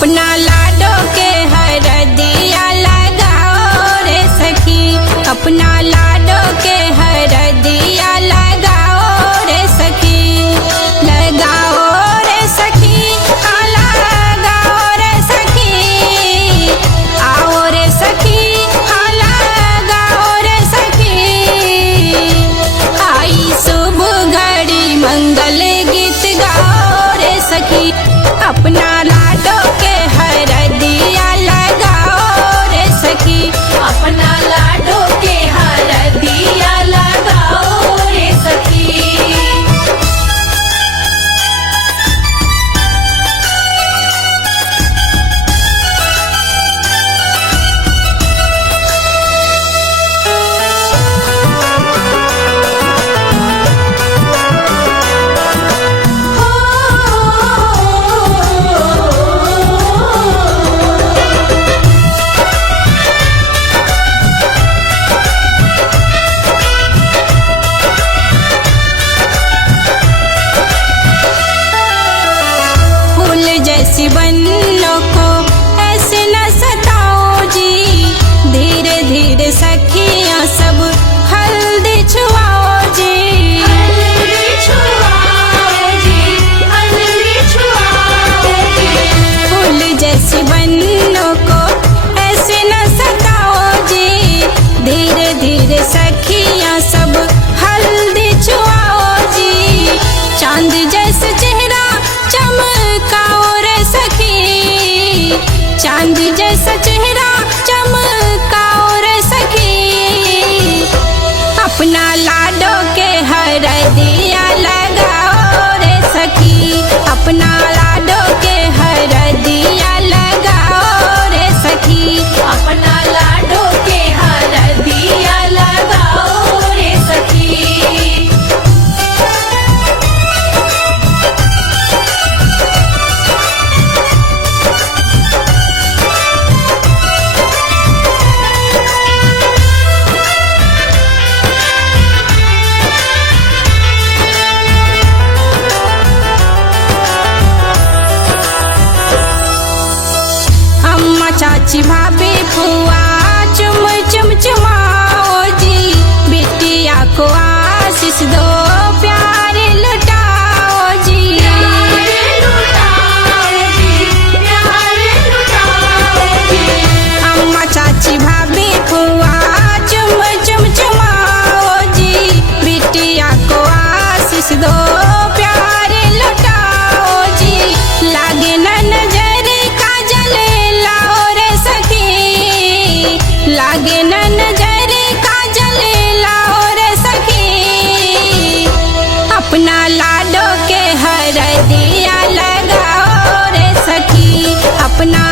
अपना लाडो के हरदिया लगाओ रे सखी, अपना लाडो के हरदिया लगाओ रे सखी, लगाओ रे सखी, हाँ लगाओ रे सखी, आओ रे सखी, हाँ लगाओ रे सखी, आई शुभ घड़ी मंगल गीत गाओ रे सखी, अपना लाडो के हरदिया लगाओ रे सखी, अपना लाडो के हरदिया लगाओ रे सखी। फूल जैसी बन्नों को ऐसे न सताओ जी, धीरे धीरे सखियाँ सब हल्दी छुआओ जी, हल्दी छुआओ जी, हल्दी छुआओ जी। फूल जैसी बन्नों को ऐसे न सताओ जी, धीरे धीरे सखियाँ सब हल्दी छुआओ जी, चांद जैसे चेहरा चमकाओ रे सखी, चांद जैसा चेहरा चमकाओ रे सखी, अपना लाडो के हरदिया लगाओ रे सखी, अपना लाडो के हरदिया लगाओ रे सखी, अपना लाडो के हरदिया लगाओ रे सखी। अम्मा चाची भाभी फुआ चुम चुम चुमाओ जी, बिटिया को आशीष दो प्यारे लुटाओ जी, प्यारे लुटाओ जी, प्यारे लुटाओ जी। अम्मा चाची भाभी फुआ चुम चुम चुमाओ जी, बिटिया को आशीष दो प्यारे लुटाओ जी, लागे न नजर काजल लाओ रे सखी, लागे न नजर काजल लाओ रे सखी, अपना लाडो के हरदिया लगाओ रे सखी, अपना